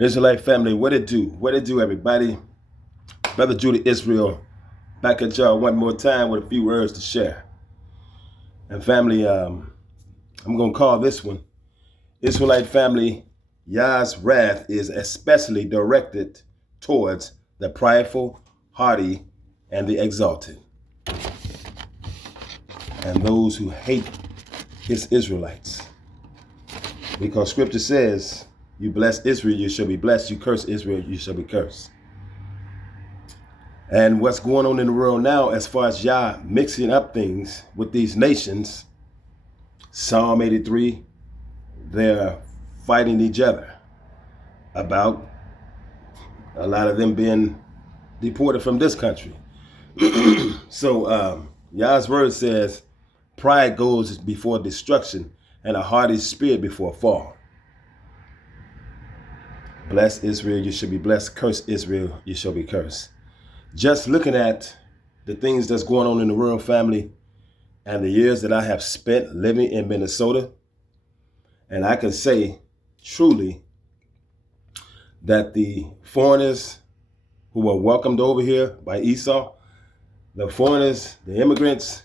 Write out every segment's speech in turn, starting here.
Israelite family, what it do? What it do, everybody? Brother Judah Israel, back at y'all one more time with a few words to share. And family, I'm going to call this one, Israelite family, Yah's wrath is especially directed towards the prideful, haughty, and the exalted, and those who hate his Israelites. Because scripture says, you bless Israel, you shall be blessed. You curse Israel, you shall be cursed. And what's going on in the world now, as far as Yah mixing up things with these nations, Psalm 83, they're fighting each other about a lot of them being deported from this country. So Yah's word says, pride goes before destruction and a haughty spirit before fall. Bless Israel, you shall be blessed. Curse Israel, you shall be cursed. Just looking at the things that's going on in the world, family, and the years that I have spent living in Minnesota, and I can say truly that the foreigners who were welcomed over here by Esau, the foreigners, the immigrants,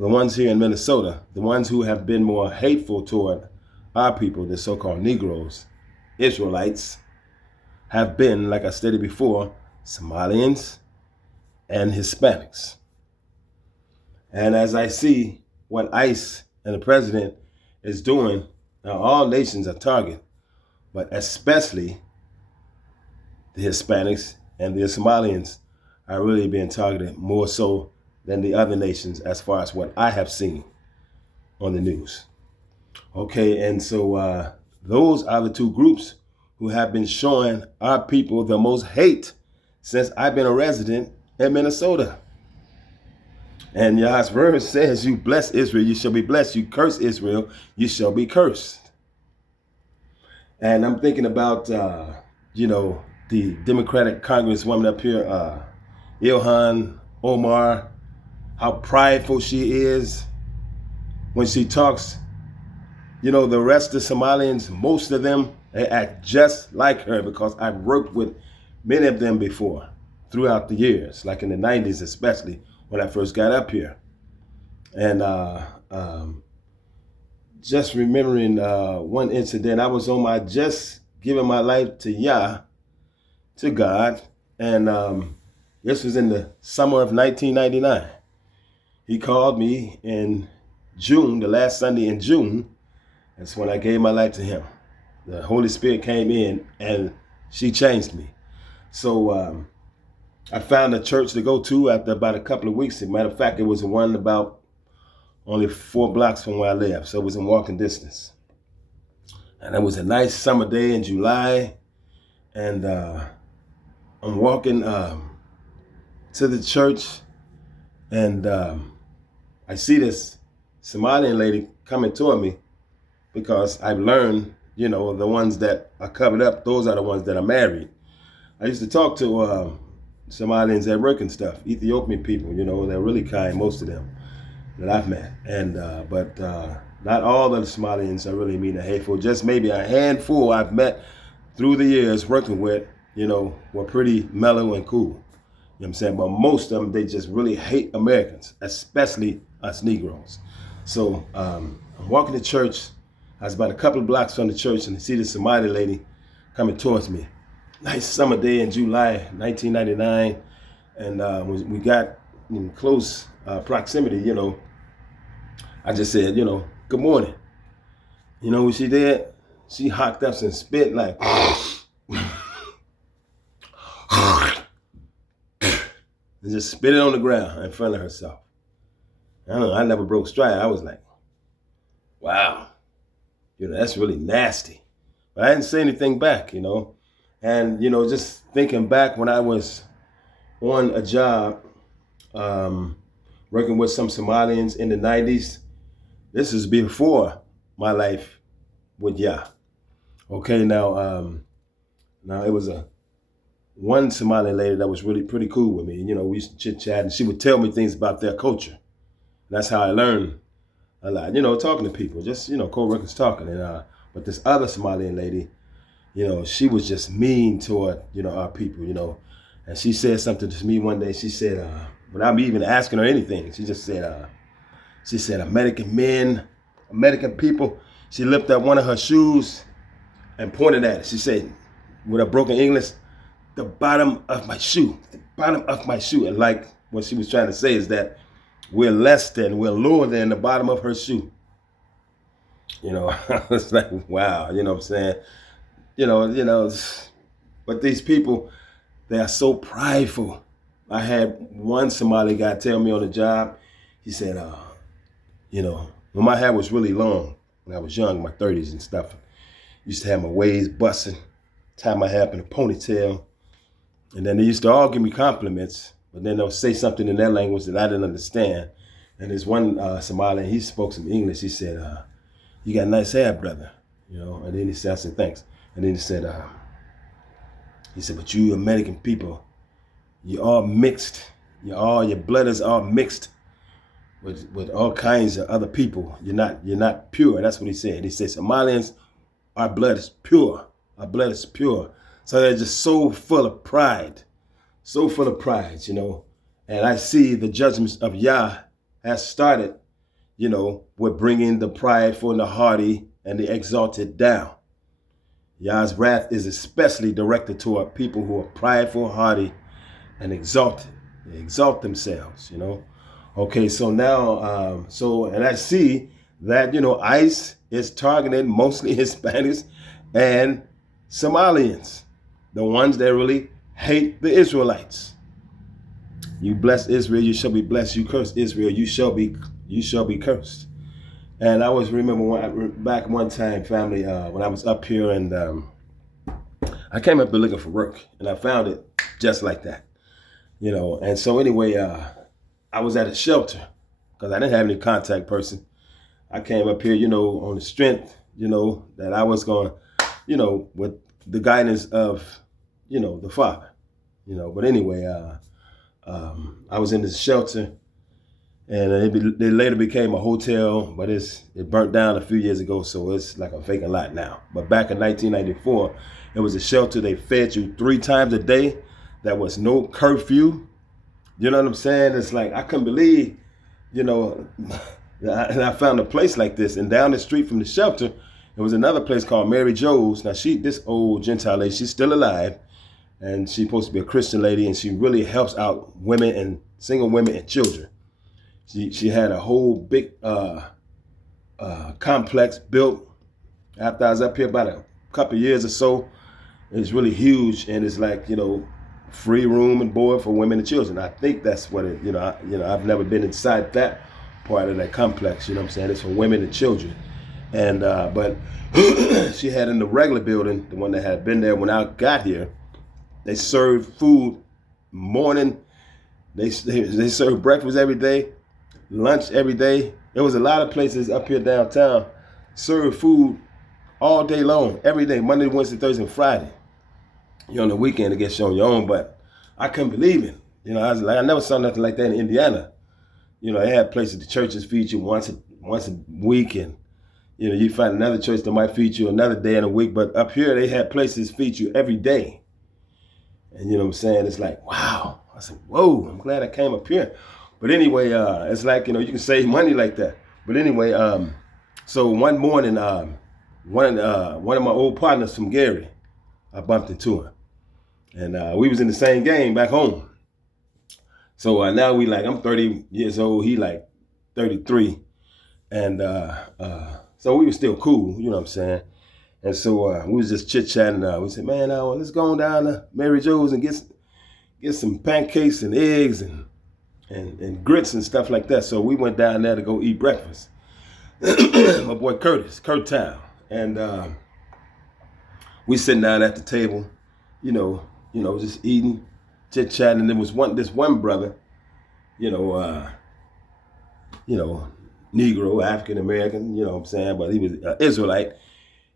the ones here in Minnesota, the ones who have been more hateful toward our people, the so-called Negroes, Israelites, have been, like I stated before, Somalians and Hispanics. And as I see what ICE and the president is doing, now all nations are target, but especially the Hispanics and the Somalians are really being targeted more so than the other nations as far as what I have seen on the news. Okay, and so those are the two groups who have been showing our people the most hate since I've been a resident in Minnesota. And Yah's verse says, you bless Israel, you shall be blessed. You curse Israel, you shall be cursed. And I'm thinking about, the Democratic Congresswoman up here, Ilhan Omar, how prideful she is when she talks. The rest of Somalians, most of them, they act just like her because I've worked with many of them before throughout the years, like in the 90s especially, when I first got up here. And just remembering one incident, I was on my just giving my life to Yah, to God, and this was in the summer of 1999. He called me in June, the last Sunday in June. That's when I gave my life to him. The Holy Spirit came in and she changed me. So I found a church to go to after about a couple of weeks. As a matter of fact, it was one about only 4 blocks from where I live. So it was in walking distance. And it was a nice summer day in July. And I'm walking to the church, and I see this Somalian lady coming toward me because I've learned, the ones that are covered up, those are the ones that are married. I used to talk to Somalians at work and stuff, Ethiopian people, they're really kind, most of them that I've met. And but not all of the Somalians are really mean and hateful. Just maybe a handful I've met through the years working with, were pretty mellow and cool. You know what I'm saying? But most of them, they just really hate Americans, especially us Negroes. So I'm walking to church. I was about a couple of blocks from the church, and I see this Somali lady coming towards me. Nice summer day in July 1999. And we got in close proximity, I just said, good morning. You know what she did? She hocked up and spit like, and just spit it on the ground in front of herself. I don't know, I never broke stride. I was like, wow, that's really nasty. But I didn't say anything back, And, just thinking back when I was on a job working with some Somalians in the 90s, this is before my life with Yah. Okay, now it was one Somali lady that was really pretty cool with me. We used to chit chat, and she would tell me things about their culture. That's how I learned a lot. Talking to people, just co-workers talking. And but this other Somalian lady, she was just mean toward, our people, And she said something to me one day. She said, without me even asking her anything, she just said, American men, American people. She lifted up one of her shoes and pointed at it. She said, with a broken English, the bottom of my shoe, the bottom of my shoe. And like what she was trying to say is that we're lower than the bottom of her shoe. I was like, wow, what I'm saying? But these people, they are so prideful. I had one Somali guy tell me on the job, he said, when my hair was really long, when I was young, in my 30s and stuff, I used to have my waves busting, tie my hair up in a ponytail, and then they used to all give me compliments, but then they'll say something in their language that I didn't understand. And there's one Somalian, he spoke some English. He said, you got nice hair, brother. And then he said, I said, thanks. And then he said, but you American people, you're all mixed. Your blood is all mixed with all kinds of other people. You're not pure. That's what he said. He said, Somalians, our blood is pure. Our blood is pure. So they're just so full of pride. So full of pride, And I see the judgments of Yah has started, with bringing the prideful and the haughty and the exalted down. Yah's wrath is especially directed toward people who are prideful, haughty, and exalted. They exalt themselves, Okay, so now, and I see that, ICE is targeting mostly Hispanics and Somalians, the ones that really hate the Israelites. You bless Israel, you shall be blessed. You curse Israel, you shall be cursed. And I always remember back one time, family, when I was up here and I came up here looking for work and I found it just like that, And so anyway, I was at a shelter because I didn't have any contact person. I came up here, on the strength, that I was going, with the guidance of, the Father, But anyway, I was in this shelter. And it later became a hotel, but it burnt down a few years ago, so it's like a vacant lot now. But back in 1994, it was a shelter. They fed you 3 times a day. There was no curfew. You know what I'm saying? It's like, I couldn't believe, and I found a place like this. And down the street from the shelter, there was another place called Mary Jo's. Now, this old Gentile lady, she's still alive. And she's supposed to be a Christian lady, and she really helps out women and single women and children. She had a whole big complex built after I was up here about a couple of years or so. It's really huge, and it's like, free room and board for women and children. I think that's what it, I've never been inside that part of that complex, what I'm saying? It's for women and children. And, but she had in the regular building, the one that had been there when I got here, they served food morning. They served breakfast every day, lunch every day. There was a lot of places up here downtown serve food all day long, every day, Monday, Wednesday, Thursday, and Friday. On the weekend, I guess you're on your own, but I couldn't believe it. I was like, I never saw nothing like that in Indiana. They had places the churches feed you once a week, and you find another church that might feed you another day in a week. But up here, they had places feed you every day. And what I'm saying? It's like, wow. I said, whoa, I'm glad I came up here. But anyway, it's like, you can save money like that. But anyway, so one morning, one of my old partners from Gary, I bumped into him. And we was in the same game back home. So now I'm 30 years old, he like 33. And so we were still cool, you know what I'm saying? And so we was just chit-chatting. We said, man, let's go on down to Mary Jo's and get some pancakes and eggs and grits and stuff like that. So we went down there to go eat breakfast. My boy Kurt Town. And we sitting down at the table, just eating, chit-chatting. And there was this one brother, Negro, African-American, you know what I'm saying? But he was an Israelite.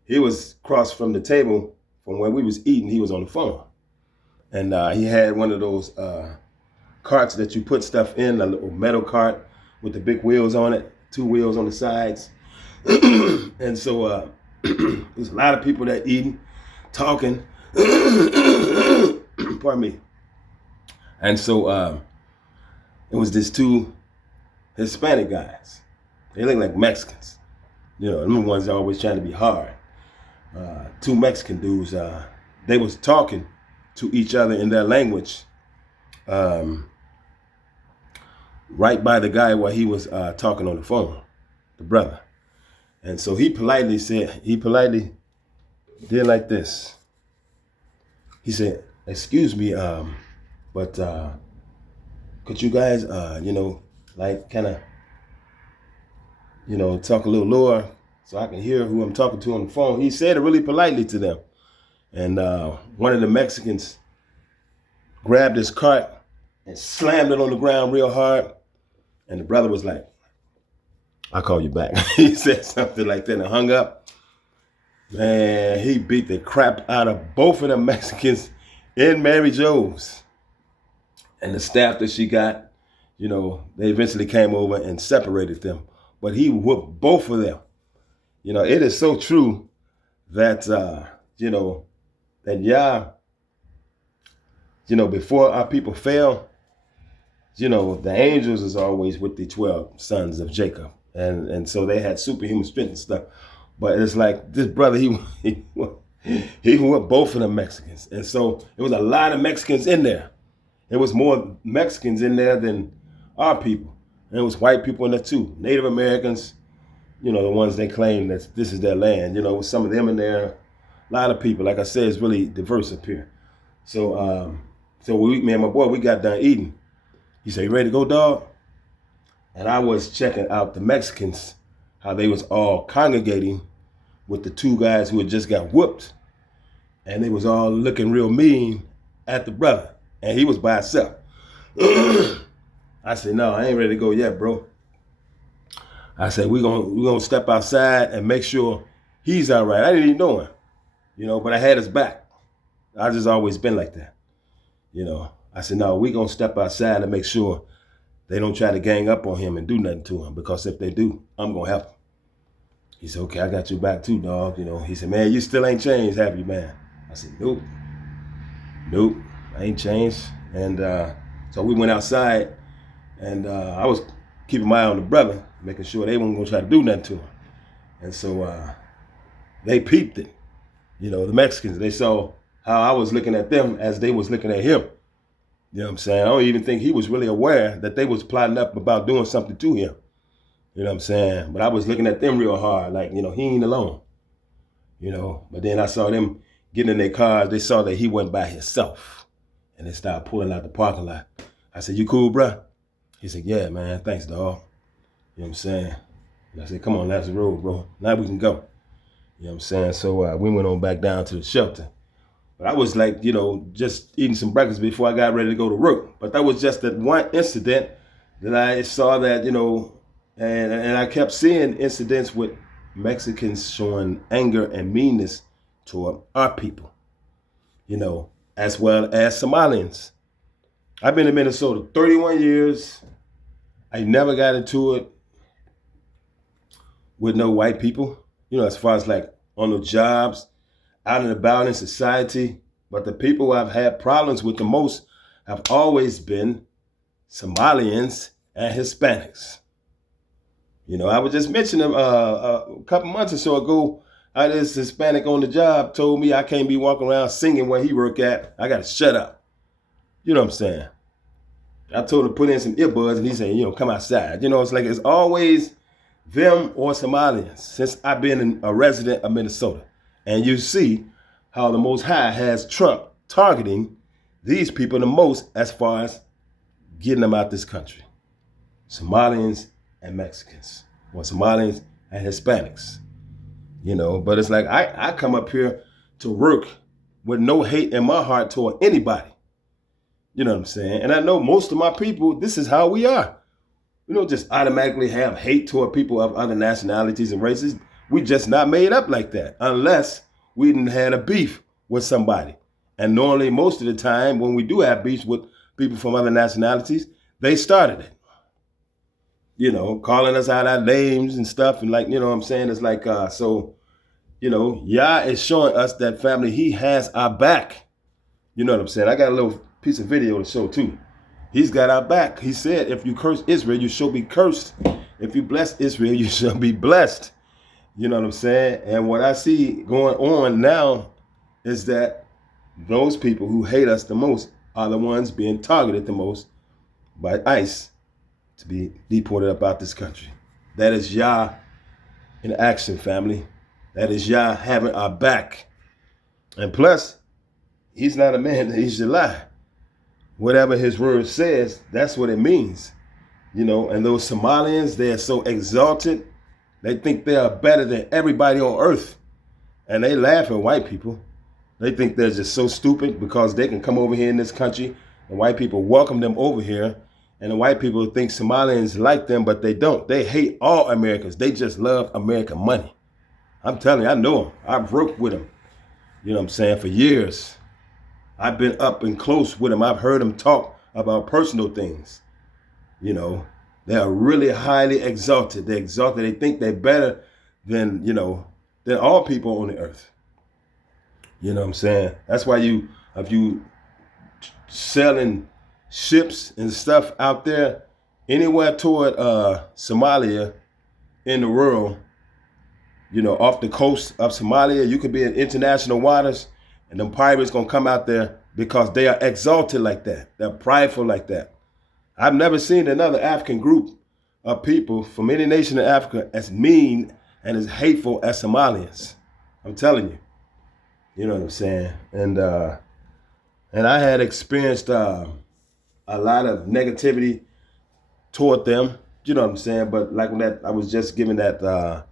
He was across from the table from where we was eating. He was on the phone. And he had one of those carts that you put stuff in, a little metal cart with the big wheels on it, 2 wheels on the sides. And so there's a lot of people that eating, talking. Pardon me. And so it was these two Hispanic guys. They look like Mexicans. You know, them the ones that are always trying to be hard. Two Mexican dudes. They was talking to each other in their language. Right by the guy while he was talking on the phone, the brother. And so he politely did like this. He said, "Excuse me, but could you guys, like kind of, talk a little lower so I can hear who I'm talking to on the phone?" He said it really politely to them. And one of the Mexicans grabbed his cart and slammed it on the ground real hard. And the brother was like, "I'll call you back." He said something like that and hung up. Man, he beat the crap out of both of the Mexicans in Mary Jo's. And the staff that she got, they eventually came over and separated them. But he whooped both of them. It is so true that, that Yah, before our people fell, the angels is always with the 12 sons of Jacob. And so they had superhuman strength and stuff. But it's like this brother, he whooped both of the Mexicans. And so it was a lot of Mexicans in there. There was more Mexicans in there than our people. And it was white people in there too. Native Americans, the ones they claim that this is their land. With some of them in there, a lot of people. Like I said, it's really diverse up here. So me and my boy, we got done eating. He said, "You ready to go, dog?" And I was checking out the Mexicans, how they was all congregating with the two guys who had just got whooped. And they was all looking real mean at the brother. And he was by himself. I said, "No, I ain't ready to go yet, bro." I said, we're gonna step outside and make sure he's all right. I didn't even know him, but I had his back. I just always been like that. I said, "No, we're gonna step outside and make sure they don't try to gang up on him and do nothing to him, because if they do, I'm gonna help him." He said, "Okay, I got your back too, dog." He said, "Man, you still ain't changed, have you, man?" I said, Nope, I ain't changed." And so we went outside, and I was keeping my eye on the brother, making sure they weren't gonna try to do nothing to him. And so they peeped it. The Mexicans, they saw how I was looking at them as they was looking at him. You know what I'm saying? I don't even think he was really aware that they was plotting up about doing something to him. You know what I'm saying? But I was looking at them real hard, like, he ain't alone. But then I saw them getting in their cars. They saw that he went by himself. And they started pulling out the parking lot. I said, "You cool, bruh?" He said, "Yeah, man. Thanks, dog." You know what I'm saying? And I said, "Come on, that's the road, bro. Now we can go." You know what I'm saying? So we went on back down to the shelter. But I was like, just eating some breakfast before I got ready to go to work. But that was just that one incident that I saw that, and I kept seeing incidents with Mexicans showing anger and meanness toward our people, as well as Somalians. I've been in Minnesota 31 years. I never got into it with no white people, as far as like on the jobs, out and about in society. But the people I've had problems with the most have always been Somalians and Hispanics. I was just mentioning a couple months or so ago, how this Hispanic on the job told me I can't be walking around singing where he work at. I got to shut up. You know what I'm saying? I told him to put in some earbuds, and he said, "Come outside." It's like it's always them or Somalians since I've been a resident of Minnesota. And you see how the Most High has Trump targeting these people the most as far as getting them out this country. Somalians and Mexicans, or Somalians and Hispanics. But it's like I come up here to work with no hate in my heart toward anybody. You know what I'm saying? And I know most of my people, this is how we are. We don't just automatically have hate toward people of other nationalities and races. We just not made up like that unless we didn't had a beef with somebody. And normally, most of the time, when we do have beefs with people from other nationalities, they started it. Calling us out our names and stuff. And like, what I'm saying? It's like, so you know, Yah is showing us that, family, he has our back. You know what I'm saying? I got a little piece of video to show too. He's got our back. He said, if you curse Israel, you shall be cursed. If you bless Israel, you shall be blessed. You know what I'm saying? And what I see going on now is that those people who hate us the most are the ones being targeted the most by ICE to be deported up out this country. That is Yah in action, family. That is Yah having our back. And plus, he's not a man that he should lie. Whatever his word says, that's what it means. You know, and those Somalians, they are so exalted. They think they are better than everybody on earth. And they laugh at white people. They think they're just so stupid because they can come over here in this country. The white people welcome them over here. And the white people think Somalians like them, but they don't. They hate all Americans. They just love American money. I'm telling you, I know them. I've worked with them. You know what I'm saying? For years. I've been up and close with them. I've heard them talk about personal things. You know, they are really highly exalted. They're exalted. They think they're better than, you know, than all people on the earth. You know what I'm saying? That's why if you selling ships and stuff out there anywhere toward Somalia in the world, you know, off the coast of Somalia, you could be in international waters, and them pirates gonna come out there because they are exalted like that. They're prideful like that. I've never seen another African group of people from any nation in Africa as mean and as hateful as Somalians. I'm telling you. You know what I'm saying? And I had experienced a lot of negativity toward them. You know what I'm saying? But like when I was just giving that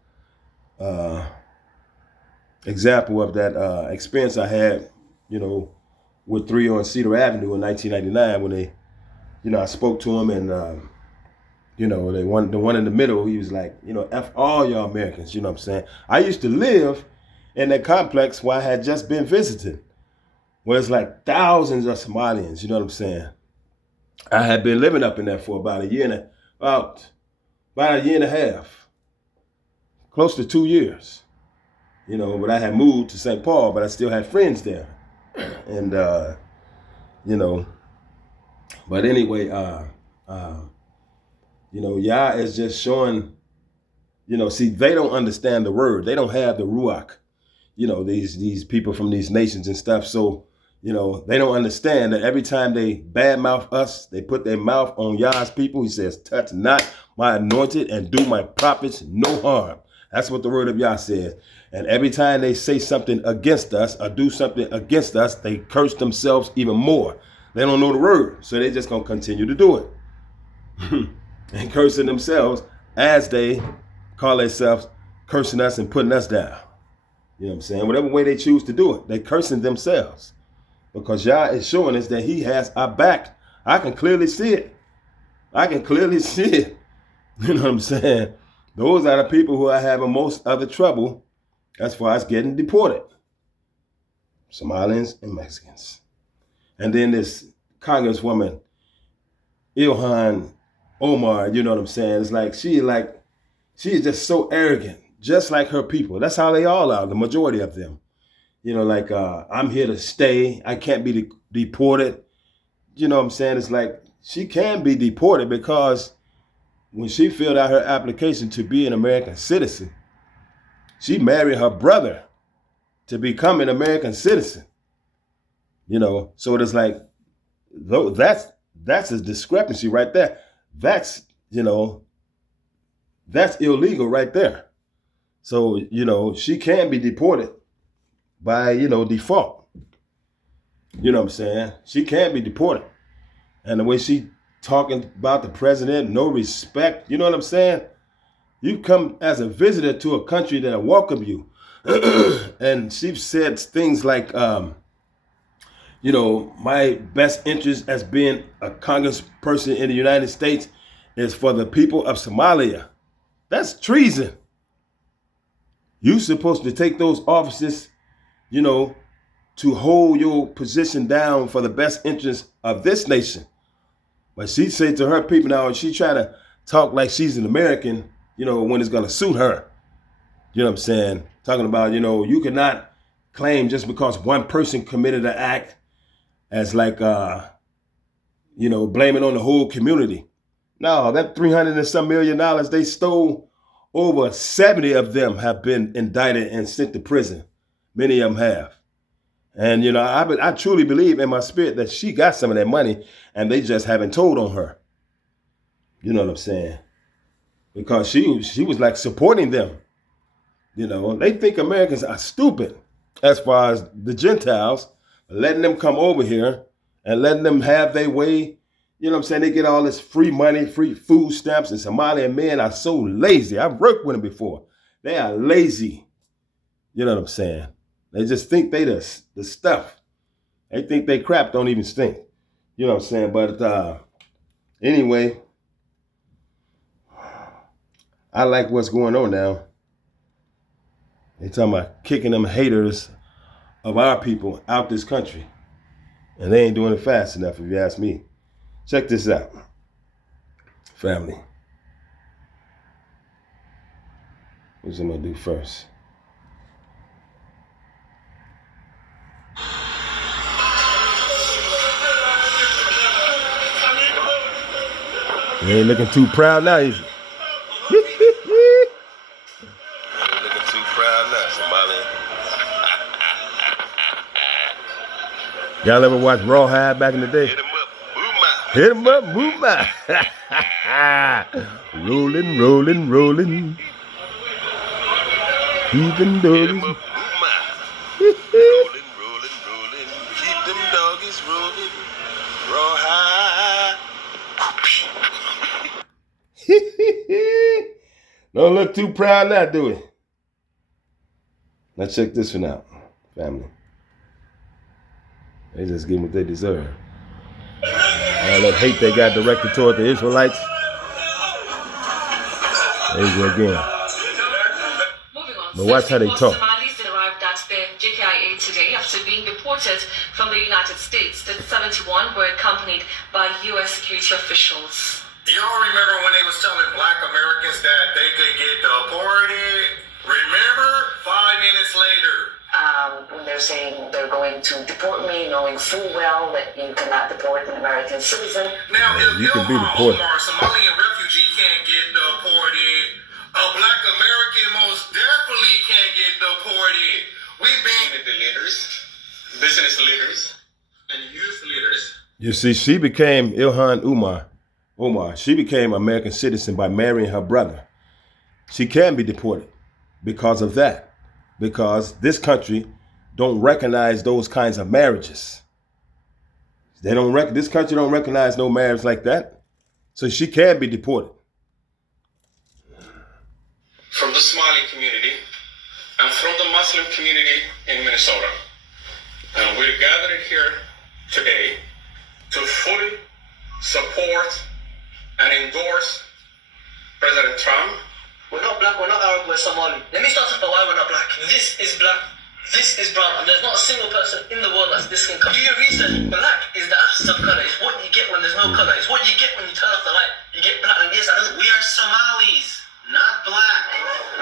example of that experience I had, you know, with 3 on Cedar Avenue in 1999 when they, you know, I spoke to him and, you know, the one in the middle, he was like, you know, F all y'all Americans, you know what I'm saying? I used to live in that complex where I had just been visiting, where it's like thousands of Somalians, you know what I'm saying? I had been living up in there for about a year and a half, close to 2 years, you know, but I had moved to St. Paul, but I still had friends there. And, you know, but anyway, you know, Yah is just showing, you know, see, they don't understand the word. They don't have the Ruach, you know, these people from these nations and stuff. So, you know, they don't understand that every time they badmouth us, they put their mouth on Yah's people. He says, touch not my anointed and do my prophets no harm. That's what the word of Yah says. And every time they say something against us or do something against us, they curse themselves even more. They don't know the word, so they just going to continue to do it. And cursing themselves as they call themselves cursing us and putting us down. You know what I'm saying? Whatever way they choose to do it, they're cursing themselves. Because Yah is showing us that he has our back. I can clearly see it. I can clearly see it. You know what I'm saying? Those are the people who are having most of the trouble as far as getting deported. Somalians and Mexicans. And then this Congresswoman, Ilhan Omar, you know what I'm saying? It's like she is just so arrogant, just like her people. That's how they all are, the majority of them. You know, like, I'm here to stay. I can't be deported. You know what I'm saying? It's like she can be deported because when she filled out her application to be an American citizen, she married her brother to become an American citizen. You know, so it's like, that's a discrepancy right there. That's, you know, that's illegal right there. So, you know, she can be deported by, you know, default. You know what I'm saying? She can be deported. And the way she talking about the president, no respect, you know what I'm saying? You come as a visitor to a country that welcome you. And she said things like, you know, my best interest as being a congressperson in the United States is for the people of Somalia. That's treason. You're supposed to take those offices, you know, to hold your position down for the best interest of this nation. But she said to her people now, she try to talk like she's an American, you know, when it's going to suit her. You know what I'm saying? talking about, you cannot claim just because one person committed an act as like, blaming on the whole community. No, that $300 and some million they stole, over 70 of them have been indicted and sent to prison. Many of them have. And, I truly believe in my spirit that she got some of that money and they just haven't told on her. You know what I'm saying? Because she was like supporting them. They think Americans are stupid as far as the Gentiles, letting them come over here and letting them have their way. You know what I'm saying? They get all this free money, free food stamps, and Somalian men are so lazy. I've worked with them before. They are lazy. You know what I'm saying? They just think they the stuff. They think they crap don't even stink. You know what I'm saying? But anyway, I like what's going on now. They talking about kicking them haters of our people out this country. And they ain't doing it fast enough, if you ask me. Check this out, family. What's I'm gonna do first? You ain't looking too proud now, is you? You ain't looking too proud now, Somalian. Y'all ever watch Rawhide back in the day? Hit 'em up, move my. Rolling, rolling, rolling. Keep them doggies. Rolling, rolling, rolling. Keep them doggies rolling. Rawhide. Don't look too proud now, do it. Now check this one out, family. They just give what they deserve. All that hate they got directed toward the Israelites. There you go again. But watch how they talk. Somalis arrived at the JKIA today after being deported from the United States. The 71 were accompanied by U.S. security officials. Y'all remember when they was telling black Americans that they could get deported? Remember? 5 minutes later. When they're saying they're going to deport me, knowing full well that you cannot deport an American citizen. Now, if you can be deported. Omar, Somalian refugee, can't get deported, a black American most definitely can't get deported. We've been the leaders, business leaders, and youth leaders. You see, she became Ilhan Omar. She became an American citizen by marrying her brother. She can be deported because of that. Because this country don't recognize those kinds of marriages. This country don't recognize no marriage like that. So she can be deported. From the Somali community and from the Muslim community in Minnesota. And we're gathered here today to fully support and endorse President Trump. We're not black, we're not Arab, we're Somali. Let me start off by why we're not black. This is black, this is brown, and there's not a single person in the world that's this skin color. Do your research. Black is the absence of color. It's what you get when there's no color. It's what you get when you turn off the light. You get black, and yes, we are Somalis, not black.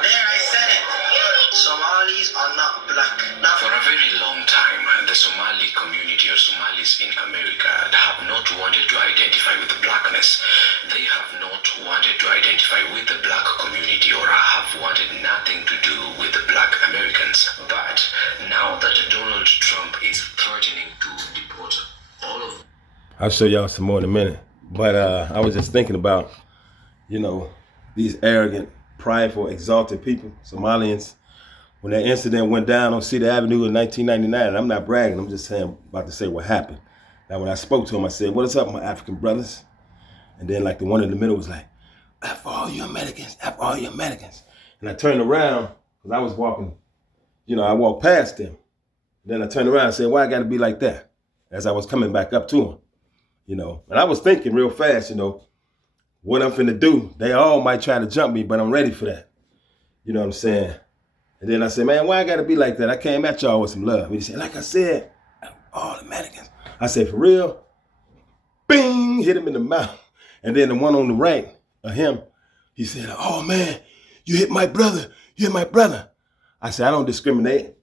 There, I said it. Somalis are not black. Now, for a very long time, the Somali community or Somalis in America have not wanted to identify with the blackness. They have not wanted to identify with the black community or have wanted nothing to do with the black Americans. But now that Donald Trump is threatening to deport all of... I'll show y'all some more in a minute. But I was just thinking about, these arrogant, prideful, exalted people, Somalians. When that incident went down on Cedar Avenue in 1999, and I'm not bragging, I'm just about to say what happened. Now, when I spoke to him, I said, "What is up, my African brothers?" And then, like, the one in the middle was like, "F all you Americans, F all you Americans." And I turned around, because I was walking, I walked past him. Then I turned around and said, "Why I got to be like that?" As I was coming back up to him, And I was thinking real fast, what I'm finna do. They all might try to jump me, but I'm ready for that. You know what I'm saying? And then I said, "Man, why I gotta be like that? I came at y'all with some love." And he said, "Like I said, all Americans." I said, "For real?" Bing, hit him in the mouth. And then the one on the right of him, he said, "Oh man, you hit my brother. You hit my brother." I said, I don't discriminate.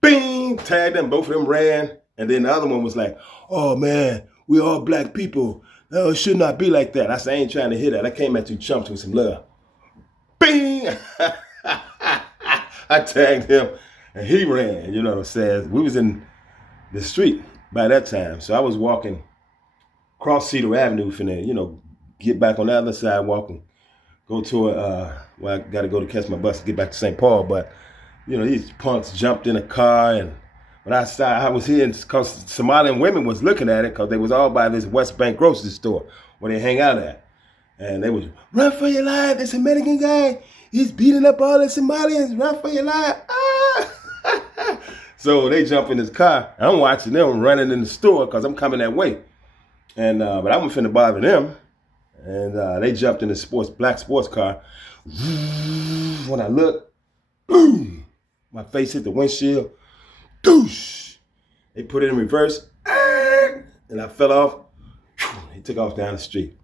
Bing, tagged them, both of them ran. And then the other one was like, oh man, we all black people. No, it should not be like that. I said, I ain't trying to hear that. I came at you chumps with some love. Bing! I tagged him and he ran, you know what I'm saying? We was in the street by that time. So I was walking across Cedar Avenue finna, get back on the other side, walking, go to I got to go to catch my bus to get back to St. Paul. But, these punks jumped in a car, and when I was here because Somalian women was looking at it because they was all by this West Bank grocery store where they hang out at. And they was, run for your life, this American guy, he's beating up all the Somalians, run for your life. Ah! So they jump in his car. I'm watching them running in the store because I'm coming that way. And but I wasn't finna bother them. And they jumped in the black sports car. When I looked, boom, my face hit the windshield. Doosh! They put it in reverse. And I fell off. He took off down the street.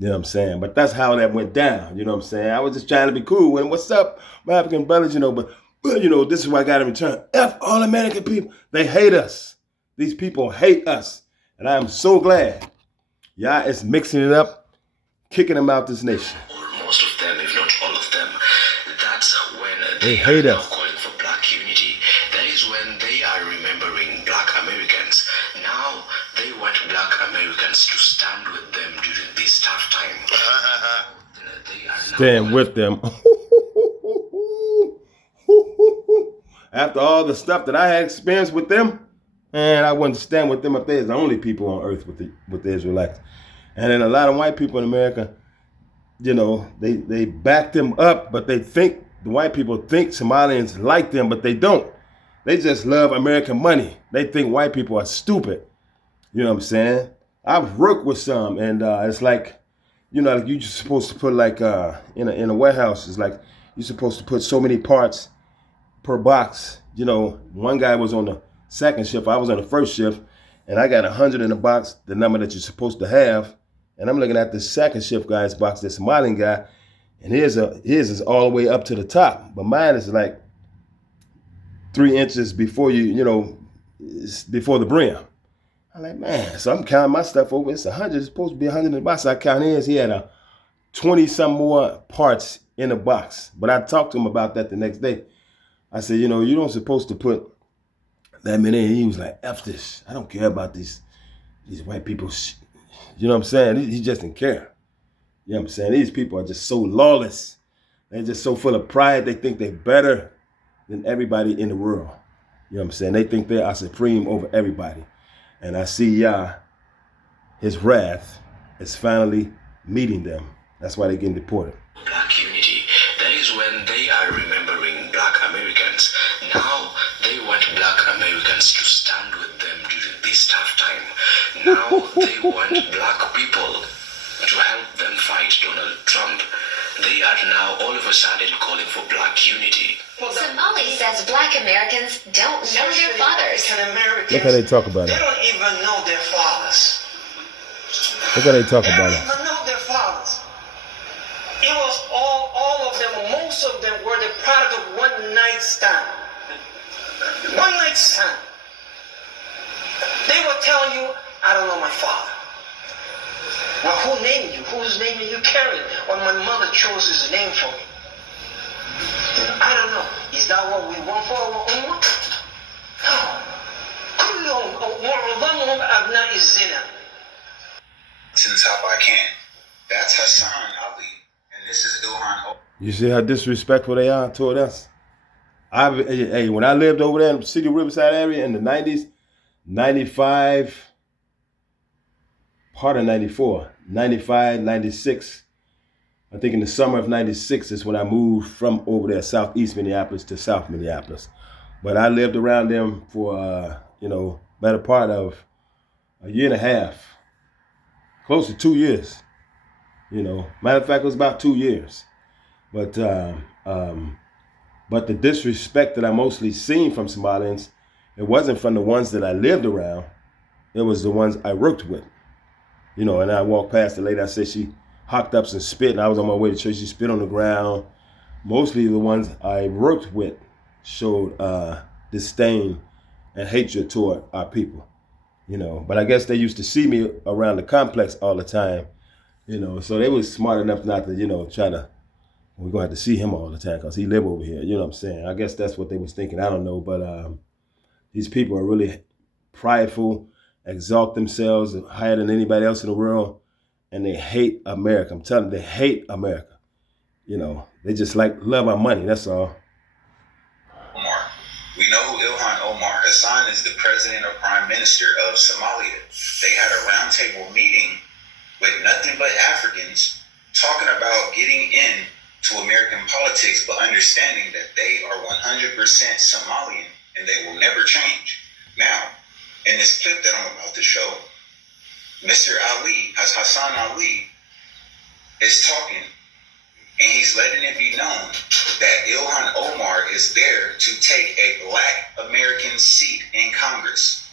You know what I'm saying? But that's how that went down. You know what I'm saying? I was just trying to be cool. And what's up, my African brothers, but this is what I got in return. F all American people. They hate us. These people hate us. And I am so glad y'all is mixing it up, kicking them out this nation. Or most of them, if not all of them, that's when they hate are us. Now calling for black unity. That is when they are remembering black Americans. Now they want black Americans to stand with them during this tough time. Stand with them. After all the stuff that I had experienced with them, and I wouldn't stand with them if they're the only people on earth with the Israelites. And then a lot of white people in America, they back them up, but the white people think Somalians like them, but they don't. They just love American money. They think white people are stupid. You know what I'm saying? I've worked with some, and it's like, like you're just supposed to put in a warehouse, it's like you're supposed to put so many parts per box. One guy was on the second shift, I was on the first shift, and I got 100 in the box, the number that you're supposed to have. And I'm looking at the second shift guy's box, the Somalian guy, and his is all the way up to the top, but mine is like 3 inches before before the brim. I'm like, man, so I'm counting my stuff over. It's 100. It's supposed to be 100 in the box. So I count his. He had 20 some more parts in the box. But I talked to him about that the next day. I said, you don't supposed to put that many in. He was like, F this. I don't care about these white people. You know what I'm saying? He just didn't care. You know what I'm saying? These people are just so lawless. They're just so full of pride. They think they're better than everybody in the world. You know what I'm saying? They think they are supreme over everybody. And I see his wrath is finally meeting them. That's why they're getting deported. Black unity. That is when they are remembering black Americans. Now they want black Americans to stand with them during this tough time. Now they want black people to help them fight Donald Trump. They are now all of a sudden calling for black unity. Somali says black Americans don't know their fathers. Look how they talk about They it. don't even know their fathers. Look how they talk They about don't it. even know their fathers. It was all of them, most of them were the product of one night stand. One night stand. They will tell you, I don't know my father. Well, who named you? Whose name are you carrying? Well, my mother chose his name for me. I don't know. Is that what we want for our ummah? No. كلهم معظمهم أبناء الزنا. To the top I can. That's Hassan Ali, and this is Ilhan. You see how disrespectful they are toward us? When I lived over there in the city Riverside area in the 90s, 95, part of 94, 95, 96, I think in the summer of 96 is when I moved from over there, southeast Minneapolis to South Minneapolis. But I lived around them for, better part of a year and a half, close to 2 years. Matter of fact, it was about 2 years. But the disrespect that I mostly seen from Somalians, it wasn't from the ones that I lived around. It was the ones I worked with. And I walked past the lady. I said she hocked up some spit, and I was on my way to church. She spit on the ground. Mostly the ones I worked with, showed disdain and hatred toward our people. But I guess they used to see me around the complex all the time, so they was smart enough not to, try to, we're going to have to see him all the time because he live over here, you know what I'm saying? I guess that's what they was thinking, I don't know, but these people are really prideful, exalt themselves higher than anybody else in the world, and they hate America. I'm telling you, they hate America. They just love our money, that's all. Omar. We know who Ilhan Omar Hassan is, the president or prime minister of Somalia. They had a roundtable meeting with nothing but Africans talking about getting in to American politics, but understanding that they are 100% Somalian and they will never change. Now, in this clip that I'm about to show, Mr. Ali, Hassan Ali, is talking, and he's letting it be known that Ilhan Omar is there to take a black American seat in Congress.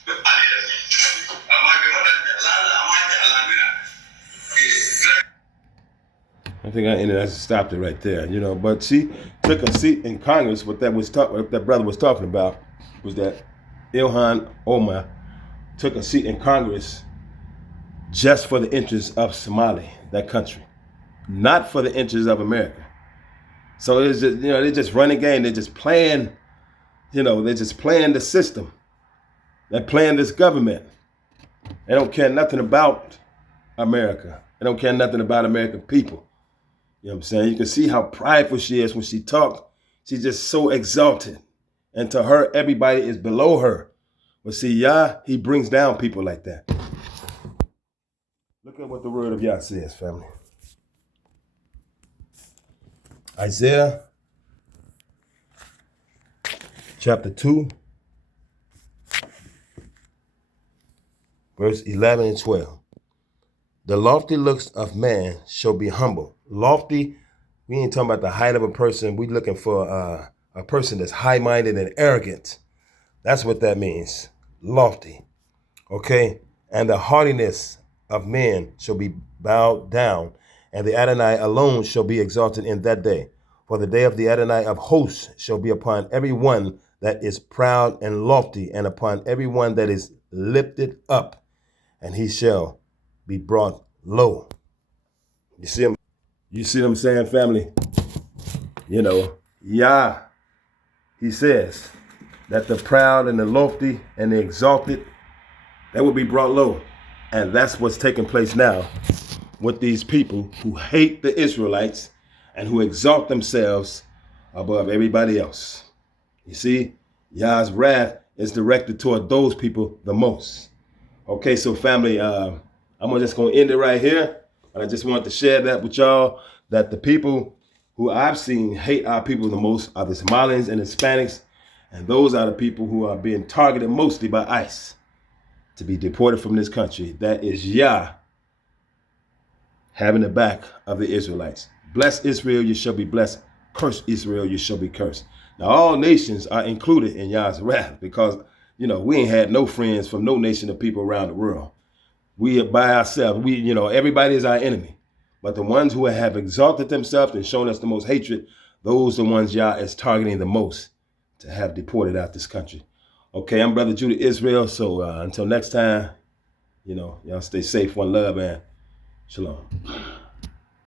I think I stopped it right there, But she took a seat in Congress. What that brother was talking about was that Ilhan Omar took a seat in Congress just for the interests of Somalia, that country, not for the interests of America. So it's just, they just run a game. They're just playing, they're just playing the system. They're playing this government. They don't care nothing about America. They don't care nothing about American people. You know what I'm saying? You can see how prideful she is when she talks. She's just so exalted. And to her, everybody is below her. But see, Yah, he brings down people like that. Look at what the word of Yah says, family. Isaiah chapter 2, verse 11 and 12. The lofty looks of man shall be humble. Lofty, we ain't talking about the height of a person. We looking for a person that's high-minded and arrogant. That's what that means. Lofty. Okay? And the haughtiness of men shall be bowed down, and the Adonai alone shall be exalted in that day. For the day of the Adonai of hosts shall be upon every one that is proud and lofty, and upon every one that is lifted up, and he shall be brought low. You see him? You see what I'm saying, family? Yah, he says that the proud and the lofty and the exalted, that will be brought low. And that's what's taking place now with these people who hate the Israelites and who exalt themselves above everybody else. You see, Yah's wrath is directed toward those people the most. Okay, so family, I'm just going to end it right here. And I just wanted to share that with y'all, that the people who I've seen hate our people the most are the Somalians and Hispanics. And those are the people who are being targeted mostly by ICE to be deported from this country. That is Yah having the back of the Israelites. Bless Israel, you shall be blessed. Curse Israel, you shall be cursed. Now, all nations are included in Yah's wrath because, we ain't had no friends from no nation of people around the world. We are by ourselves. Everybody is our enemy. But the ones who have exalted themselves and shown us the most hatred, those are the ones Yah is targeting the most to have deported out this country. Okay, I'm Brother Judah Israel. So until next time, y'all stay safe, one love, and shalom.